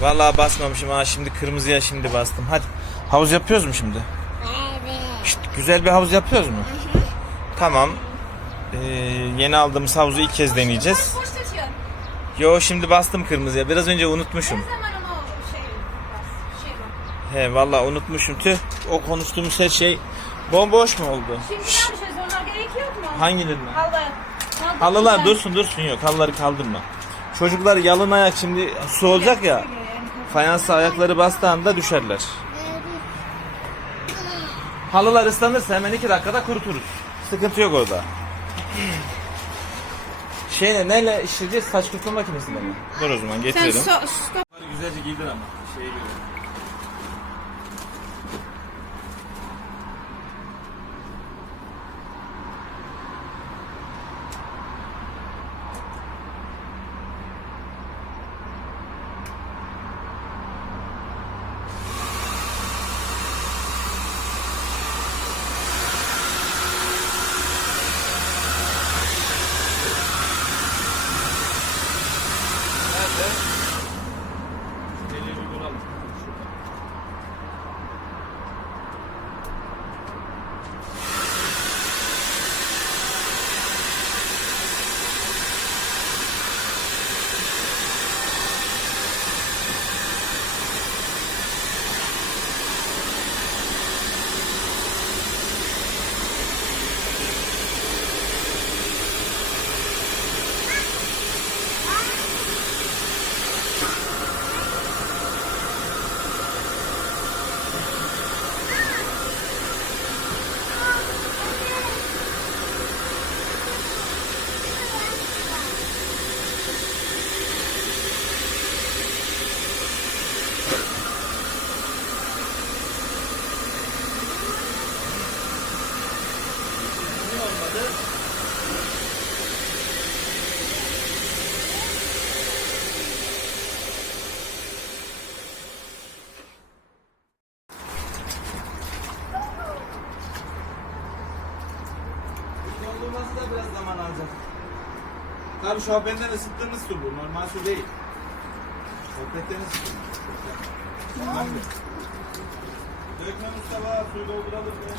Vallahi basmamışım ha şimdi kırmızıya şimdi bastım. Hadi havuz yapıyoruz mu şimdi? Evet. Şşt, güzel bir havuz yapıyoruz mu? Tamam. Ee, yeni aldığımız havuzu ilk kez deneyeceğiz. Koş taşıyor. Yo şimdi bastım kırmızıya. Biraz önce unutmuşum. Şey. Şey. He vallahi unutmuşum tüh. O konuştuğumuz her şey bomboş mu oldu? Şimdi ne yapacağız? Onlar gerek yok mu? Hangilerine? Halı. Halılar dursun dursun yok halıları kaldırma. Çocuklar yalın ayak şimdi su olacak ya. Fayansa ayakları bastığı anda düşerler. Halılar ıslanırsa hemen iki dakikada kuruturuz. Sıkıntı yok orada. Şeyle neyle işleyeceğiz? Saç kurutma makinesiyle mi? Dur o zaman Sen getirelim. so, stop. Güzelce giydir ama. Şeyi göre. Doldurması da biraz zaman alacak. Tabii şofbenden ısıttığımız su bu. Normal su değil. Sohbetten ısıttığımız su. Tamam mı? Dökme Mustafa suyu dolduralım mı?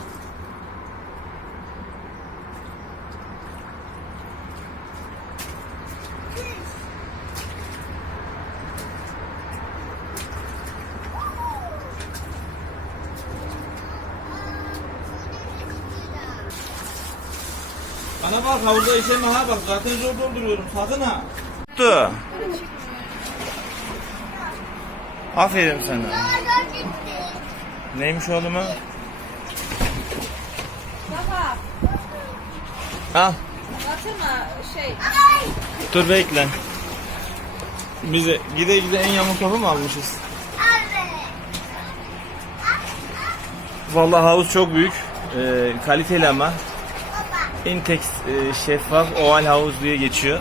Bana bak havuza işeme ha bak zaten zor dolduruyorum sakın ha. Tuttu. Aferin sana. Neymiş oğlum o? Baba. Al. Batırma şey. Dur bekle. Bize gide gide en yamuk topu mu almışız? Vallahi havuz çok büyük. Ee, kaliteli ama. Intex e, şeffaf oval havuz diye geçiyor.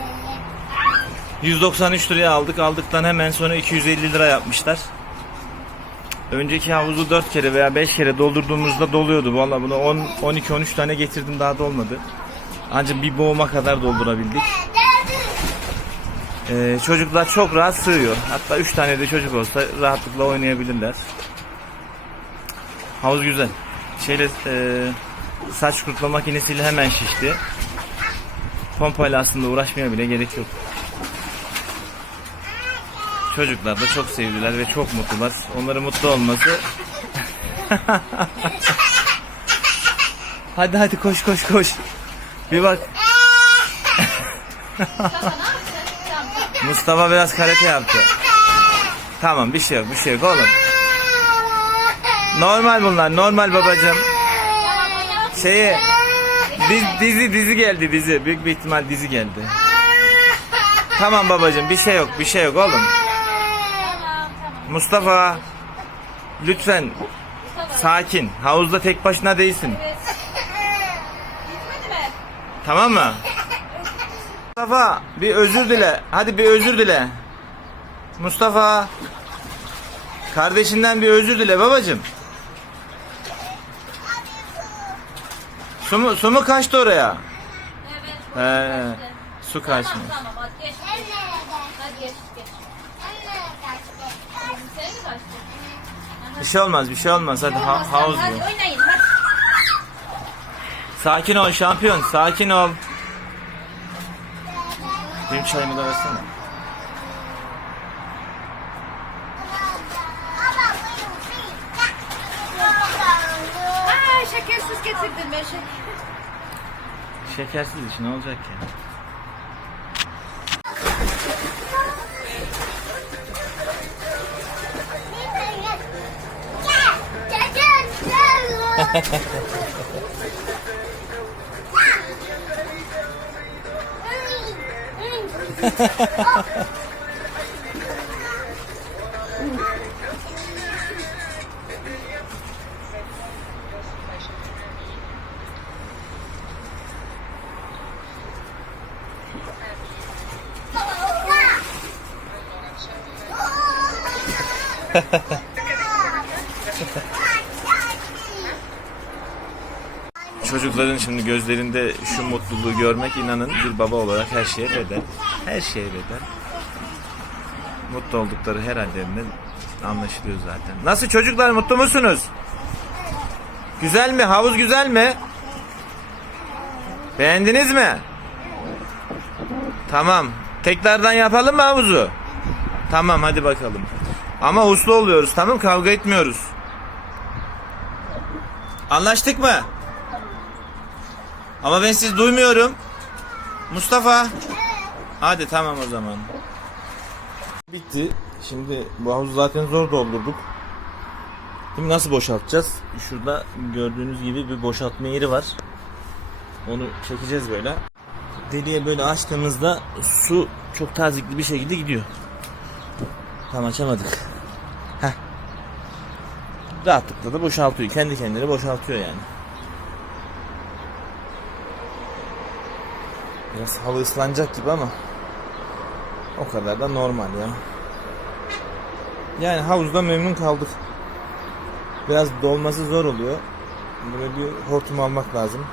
193 liraya aldık. Aldıktan hemen sonra 250 lira yapmışlar. Önceki havuzu 4 kere veya 5 kere doldurduğumuzda doluyordu. Vallahi bunu 10 12 13 tane getirdim daha dolmadı. Ancak bir boğuma kadar doldurabildik. Ee, çocuklar çok rahat sığıyor. Hatta 3 tane de çocuk olsa rahatlıkla oynayabilirler. Havuz güzel. Şeyle e, saç kurutma makinesiyle hemen şişti. Pompayla aslında uğraşmaya bile gerek yok. Çocuklar da çok sevdiler ve çok mutlular. Onların mutlu olması Hadi hadi koş koş koş. Bir bak. Mustafa biraz karate yaptı. Tamam bir şey yok bir şey yok oğlum. Normal bunlar normal babacığım. Şeyi diz, dizi dizi geldi dizi. Büyük bir ihtimal dizi geldi. Tamam babacığım bir şey yok bir şey yok oğlum. Mustafa lütfen sakin. Havuzda tek başına değilsin. Tamam mı? Mustafa bir özür dile. Hadi bir özür dile. Mustafa. Kardeşinden bir özür dile babacığım. Su mu, su mu kaçtı oraya? Evet. He, kaçtı. su kaçmış. Tamam tamam hadi geç. Hadi geç geç. Bir şey olmaz bir şey olmaz hadi ha- havuz hadi bu. oynayın hadi. Sakin ol şampiyon sakin ol. Benim çayımı da versene. Şekersiz getirdim ben şeker. Şekersiz iş ne olacak ya? Çocukların şimdi gözlerinde şu mutluluğu görmek inanın bir baba olarak her şeye bedel. Her şeye bedel. Mutlu oldukları her hallerinden anlaşılıyor zaten. Nasıl çocuklar mutlu musunuz? Güzel mi? Havuz güzel mi? Beğendiniz mi? Tamam. Tekrardan yapalım mı havuzu? Tamam hadi bakalım. Ama uslu oluyoruz tamam kavga etmiyoruz. Anlaştık mı? Ama ben sizi duymuyorum. Mustafa. Hadi tamam o zaman. Bitti. Şimdi bu havuzu zaten zor doldurduk. Şimdi nasıl boşaltacağız? Şurada gördüğünüz gibi bir boşaltma yeri var. Onu çekeceğiz böyle. Deliğe böyle açtığımızda su çok tazikli bir şekilde gidiyor. Tam açamadık. Heh. Rahatlıkla da boşaltıyor. Kendi kendine boşaltıyor yani. Biraz halı ıslanacak gibi ama o kadar da normal ya. Yani havuzda memnun kaldık. Biraz dolması zor oluyor. Böyle bir hortum almak lazım.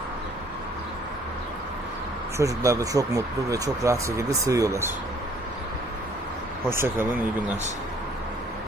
Çocuklar da çok mutlu ve çok rahat şekilde sığıyorlar. Hoşçakalın, iyi günler.